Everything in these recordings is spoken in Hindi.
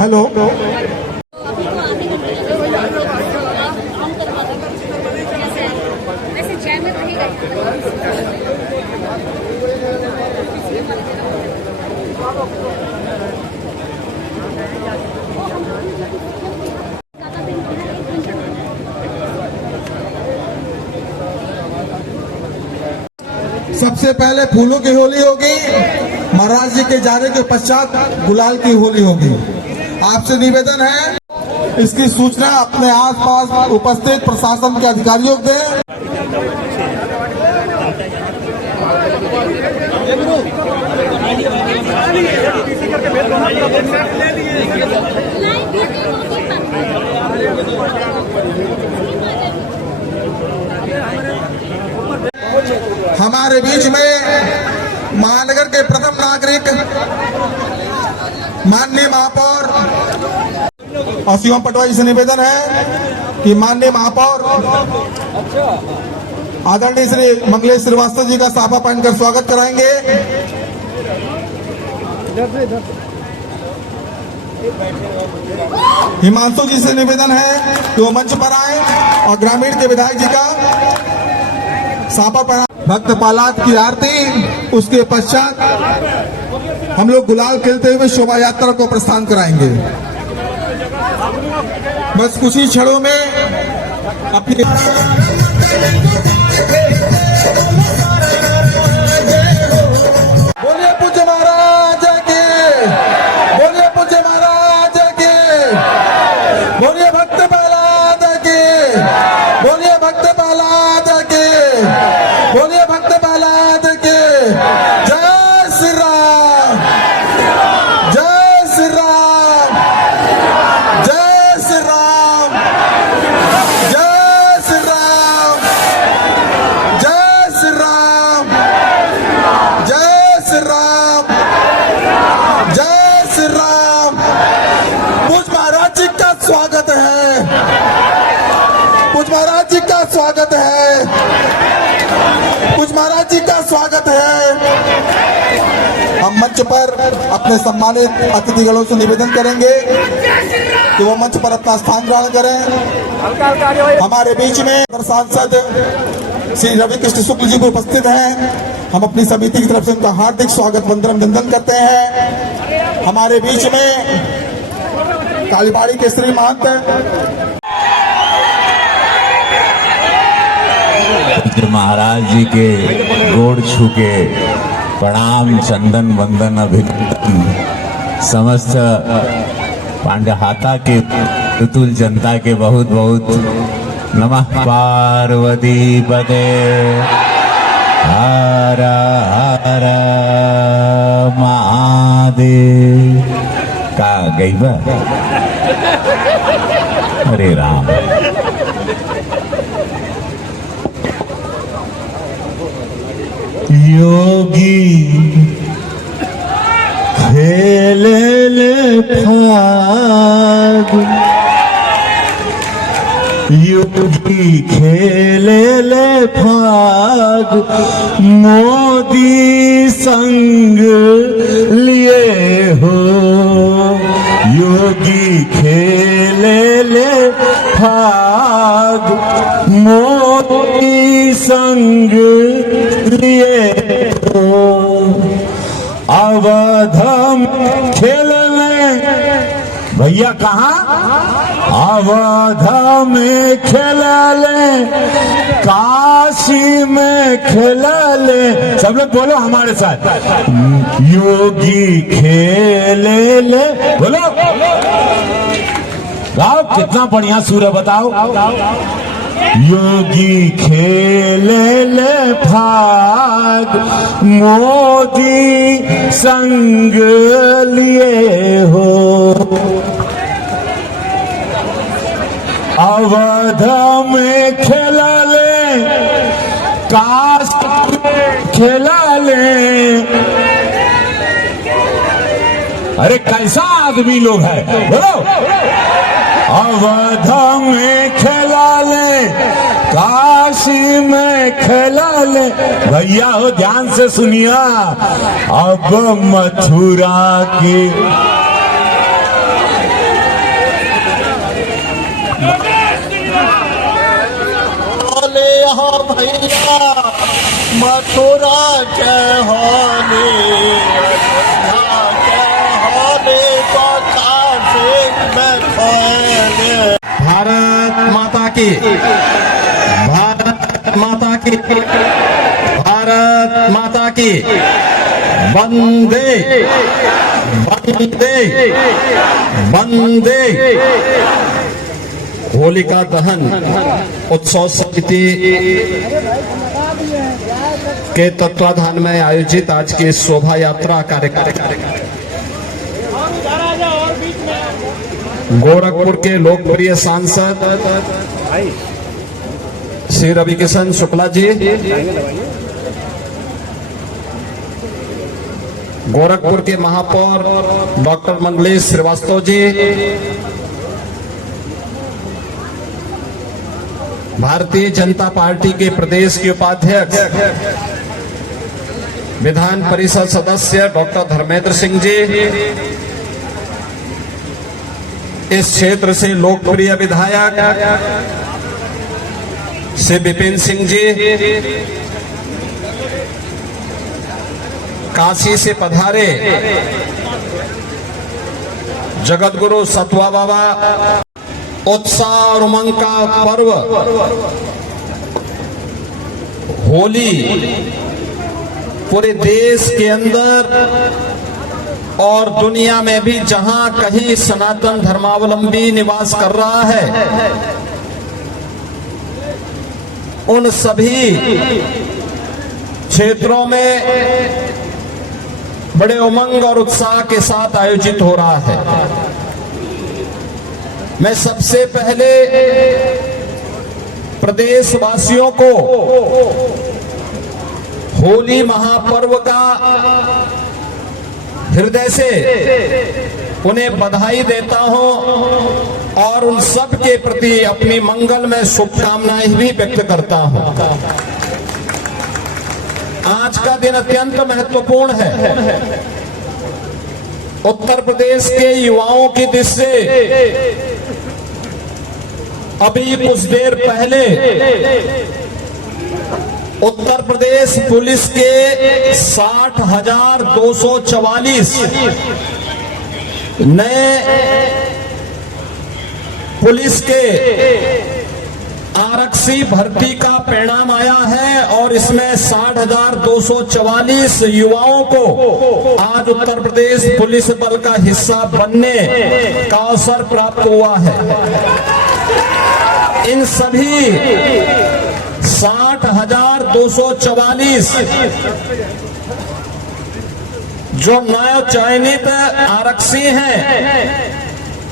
हेलो। सबसे पहले फूलों की होली होगी, महाराज जी के जाने के पश्चात गुलाल की होली होगी। आपसे निवेदन है इसकी सूचना अपने आसपास उपस्थित प्रशासन के अधिकारियों को दें। हमारे बीच में महानगर के प्रथम नागरिक माननीय महापौर और शिवम पटवारी से निवेदन है कि माननीय महापौर आदरणीय श्री मंगलेश श्रीवास्तव जी का साफा पहनकर स्वागत कराएंगे। हिमांशु जी से निवेदन है कि वो मंच पर आए और ग्रामीण के विधायक जी का साफा पहना। भक्त प्रहलाद की आरती, उसके पश्चात हम लोग गुलाल खेलते हुए शोभा यात्रा को प्रस्थान कराएंगे। बस कुछ ही क्षणों में अपनी बोलिए पूज्य महाराज के, बोलिए पूज्य महाराज के, बोलिए भक्त प्रहलाद के, बोलिए भक्त प्रहलाद के, बोलिए भक्त प्रहलाद के। जय श्री राम, जय श्री राम, जय श्री राम, जय श्री राम, जय श्री राम, जय श्री राम, जय श्री राम। पूज्य महाराज जी का स्वागत है, पूज्य महाराज जी का स्वागत है, पूज्य महाराज जी का स्वागत है। हम मंच पर अपने सम्मानित अतिथिगणों से निवेदन करेंगे कि वो मंच पर अपना स्थान ग्रहण करें। हमारे बीच में सांसद श्री रवि कृष्ण शुक्ल जी भी उपस्थित हैं। हम अपनी समिति की तरफ से उनका हार्दिक स्वागत वंदन अभिनंदन करते हैं। हमारे बीच में कालीबाड़ी के श्री महंत महाराज जी के गोड़ छू के प्रणाम, चंदन वंदन अभिनंदन समस्त पांडहाता के तुतुल जनता के बहुत बहुत नमः। पार्वती पते हर हर महादेव। का गईबा? अरे राम, योगी खेले फाग, योगी खेले फाग, मोदी संग लिए हो। योगी खेले फाग, मोदी संग लिए हो। अवध में खेलने भैया कहाँ? अवध में खेलले, काशी में खेलले। सब लोग बोलो हमारे साथ, योगी खेले। बोलो गाओ, कितना बढ़िया सूर है बताओ। योगी खेले भाग, मोदी संग लिए हो। अवध में खेला ले, काशी में खेला ले। अरे कैसा आदमी लोग है बोलो। अवध में खेला ले, काशी में खेला ले। भैया हो ध्यान से सुनिया, अब मथुरा की हो भैया मथुरा के होली, अयोध्या के होली को काशी में खोएंगे। भारत माता की, भारत माता की, भारत माता की। वंदे वंदे वंदे। होलिका दहन उत्सव समिति के तत्वाधान में आयोजित आज की शोभा यात्रा कार्यक्रम गोरखपुर के लोकप्रिय सांसद श्री रविकिशन शुक्ला जी, गोरखपुर के महापौर डॉक्टर मंगलेश श्रीवास्तव जी, भारतीय जनता पार्टी के प्रदेश के उपाध्यक्ष विधान परिषद सदस्य डॉक्टर धर्मेंद्र सिंह जी, इस क्षेत्र से लोकप्रिय विधायक श्री विपिन सिंह जी, काशी से पधारे जगत गुरु सतवा बाबा। उत्साह और उमंग का पर्व होली पूरे देश के अंदर और दुनिया में भी जहां कहीं सनातन धर्मावलंबी निवास कर रहा है, उन सभी क्षेत्रों में बड़े उमंग और उत्साह के साथ आयोजित हो रहा है। मैं सबसे पहले प्रदेशवासियों को होली महापर्व का हृदय से उन्हें बधाई देता हूं और उन सब के प्रति अपनी मंगलमय शुभकामनाएं भी व्यक्त करता हूं। आज का दिन अत्यंत महत्वपूर्ण है। उत्तर प्रदेश के युवाओं की दृष्टि से अभी कुछ देर पहले उत्तर प्रदेश पुलिस के 60,244 नए पुलिस के आरक्षी भर्ती का परिणाम आया है और इसमें 60,244 युवाओं को आज उत्तर प्रदेश पुलिस बल का हिस्सा बनने का अवसर प्राप्त हुआ है। इन सभी 60,244 जो नव चयनित आरक्षी हैं,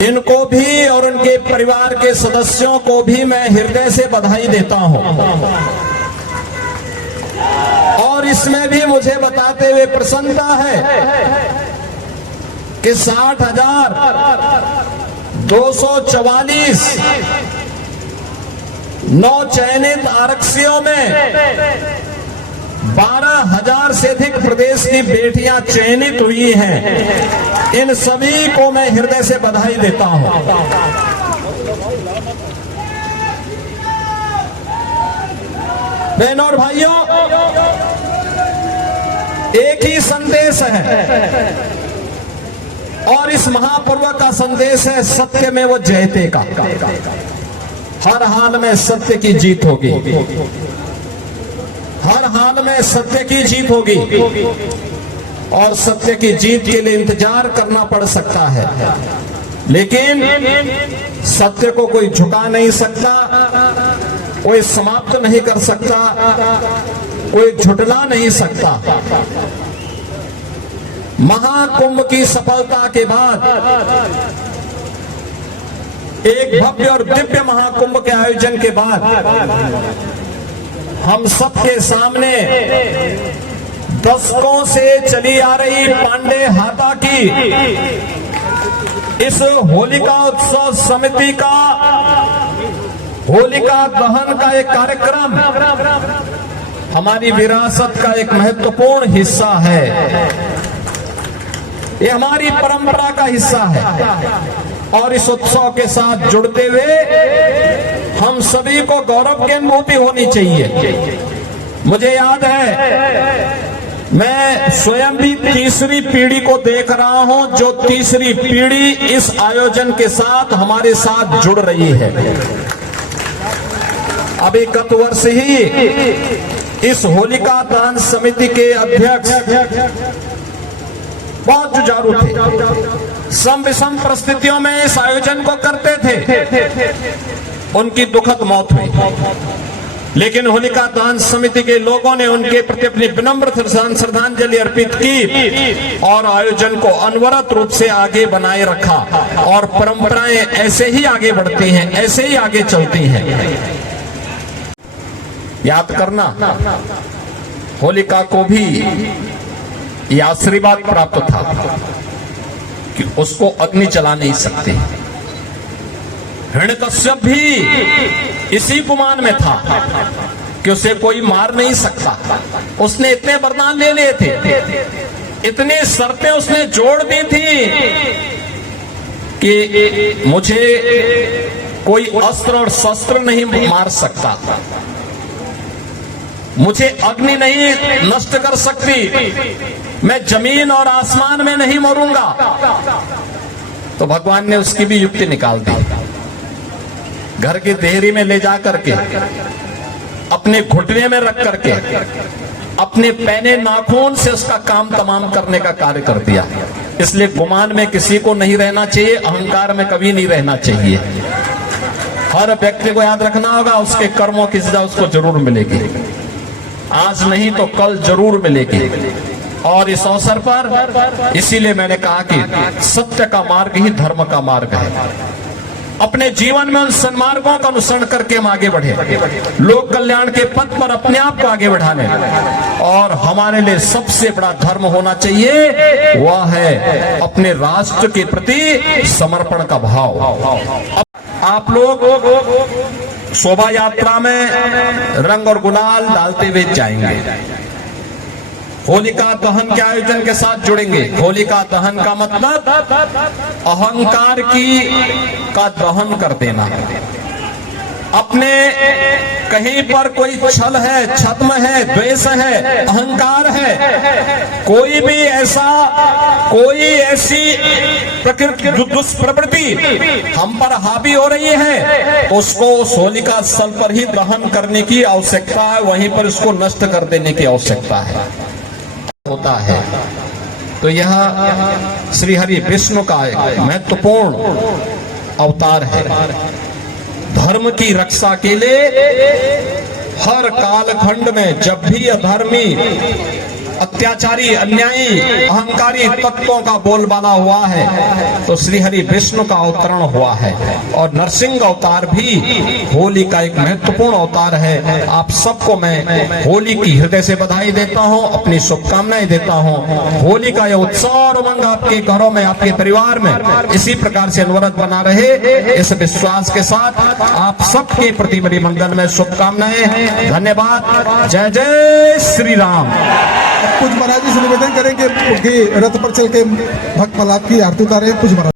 इनको भी और उनके परिवार के सदस्यों को भी मैं हृदय से बधाई देता हूं। और इसमें भी मुझे बताते हुए प्रसन्नता है कि 60,244 नौ चयनित आरक्षियों में 12,000 से अधिक प्रदेश की बेटियां चयनित हुई हैं। इन सभी को मैं हृदय से बधाई देता हूं। बहनों और भाइयों, एक ही संदेश है और इस महापर्व का संदेश है सत्य में वो जयते का। हर हाल में सत्य की जीत होगी, हर हाल में सत्य की जीत होगी और सत्य की जीत के लिए इंतजार करना पड़ सकता है, लेकिन सत्य को कोई झुका नहीं सकता, कोई समाप्त नहीं कर सकता, कोई झुटला नहीं सकता। महाकुंभ की सफलता के बाद एक भव्य और दिव्य महाकुंभ के आयोजन के बाद हम सबके सामने दशकों से चली आ रही पांडे हाता की इस होलिका उत्सव समिति का होलिका दहन का एक कार्यक्रम हमारी विरासत का एक महत्वपूर्ण हिस्सा है। ये हमारी परंपरा का हिस्सा है। और इस उत्सव के साथ जुड़ते हुए हम सभी को गौरव की अनुभूति होनी चाहिए। मुझे याद है, मैं स्वयं भी तीसरी पीढ़ी को देख रहा हूं, जो तीसरी पीढ़ी इस आयोजन के साथ हमारे साथ जुड़ रही है। अभी गत वर्ष ही इस होलिका दहन समिति के अध्यक्ष बहुत जुझारू थे, सम विषम परिस्थितियों में इस आयोजन को करते थे, उनकी दुखद मौत हुई। लेकिन होलिका दहन समिति के लोगों ने उनके प्रति अपनी विनम्र श्रद्धांजलि अर्पित की और आयोजन को अनवरत रूप से आगे बनाए रखा। और परंपराएं ऐसे ही आगे बढ़ती हैं, ऐसे ही आगे चलती हैं। याद करना, होलिका को भी यह आशीर्वाद प्राप्त था कि उसको अग्नि जला नहीं सकते। हिरण्यकश्यप भी इसी गुमान में था कि उसे कोई मार नहीं सकता। उसने इतने वरदान ले लिए थे, इतनी शर्तें उसने जोड़ दी थी कि मुझे कोई अस्त्र और शस्त्र नहीं मार सकता, मुझे अग्नि नहीं नष्ट कर सकती, मैं जमीन और आसमान में नहीं मरूंगा। तो भगवान ने उसकी भी युक्ति निकाल दी। घर की देहरी में ले जा करके, अपने घुटने में रख करके, अपने पैने नाखून से उसका काम तमाम करने का कार्य कर दिया। इसलिए गुमान में किसी को नहीं रहना चाहिए, अहंकार में कभी नहीं रहना चाहिए। हर व्यक्ति को याद रखना होगा, उसके कर्मों की सजा उसको जरूर मिलेगी, आज नहीं तो कल जरूर मिलेगी। और इस अवसर पर इसीलिए मैंने कहा कि सत्य का मार्ग ही धर्म का मार्ग है। अपने जीवन में उन सन्मार्गों का अनुसरण करके हम आगे बढ़े, लोक कल्याण के पथ पर अपने आप को आगे बढ़ाने। और हमारे लिए सबसे बड़ा धर्म होना चाहिए, वह है अपने राष्ट्र के प्रति समर्पण का भाव। आप लोग शोभा यात्रा में रंग और गुलाल डालते हुए जाएंगे, होलिका दहन के आयोजन के साथ जुड़ेंगे। होलिका दहन का मतलब अहंकार का दहन कर देना। अपने कहीं पर कोई छल है, छद्म है, द्वेष है, अहंकार है, कोई भी कोई ऐसी प्रकृति दुष्प्रवृत्ति हम पर हावी हो रही है, तो उसको उस होलिका स्थल पर ही दहन करने की आवश्यकता है, वहीं पर उसको नष्ट कर देने की आवश्यकता है होता है। तो यह श्री हरि विष्णु का एक महत्वपूर्ण अवतार है। धर्म की रक्षा के लिए हर कालखंड में जब भी अधर्मी, अत्याचारी, अन्यायी, अहंकारी तत्वों का बोलबाला हुआ है, तो श्री हरि विष्णु का अवतरण हुआ है। और नरसिंह अवतार भी होली का एक महत्वपूर्ण अवतार है। आप सबको मैं होली की हृदय से बधाई देता हूं, अपनी शुभकामनाएं देता हूं। होली का यह उत्सव और उमंग आपके घरों में, आपके परिवार में इसी प्रकार से अनवरत बना रहे, इस विश्वास के साथ आप सबके प्रति मेरी मंगलमय शुभकामनाएं। धन्यवाद। जय जय श्री राम। कुछ महाराज जी से निवेदन करेंगे कि रथ पर चल के भक्त प्रहलाद की आरती उतारे। कुछ महाराज